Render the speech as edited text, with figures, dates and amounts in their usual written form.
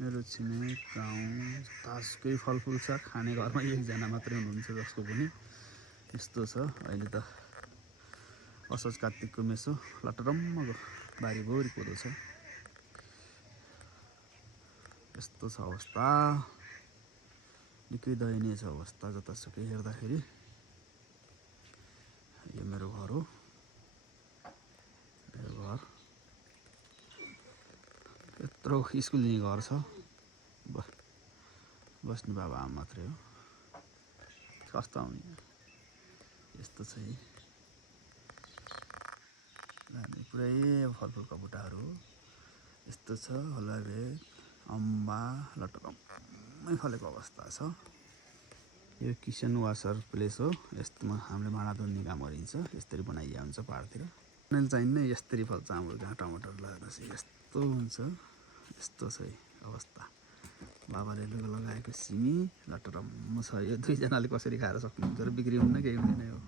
मेरो छिमेक गाउँ तासकै फलफुल छ, खाने घरमा एकजना मात्रै हुनुहुन्छ जसको पनि यस्तो छ। अहिले त असोज कार्तिकको मेसो लटरम्मको बारीभरि कोदो छ। यस्तो छ अवस्था, निकै दयनीय छ अवस्था जतासुकै हेर्दाखेरि। यो मेरो घर हो, मेरो घर यत्रो स्कुल लिने घर छ, बस्ने बाबा आमा मात्रै हो। कस्तो आउने यस्तो छ। पुरै फलफुलका बुट्टाहरू यस्तो छ, होला भेग अम्बा लटरम्मै फलेको अवस्था छ। यो किचन वासर प्लेस हो, यस्तोमा हामीले भाँडा धुने काम गरिन्छ। यसरी बनाइया हुन्छ पहाडतिर। मैले चाहिने यसरी फल्छ हाम्रो जहाँ टमाटर लगाएपछि यस्तो हुन्छ। यस्तो छ अवस्था। बाबाले लगाएको सिमी लटरम्म छ। यो दुईजनाले कसरी खाएर सक्नुहुन्छ र बिक्री हुन्न केही हुँदैन यो।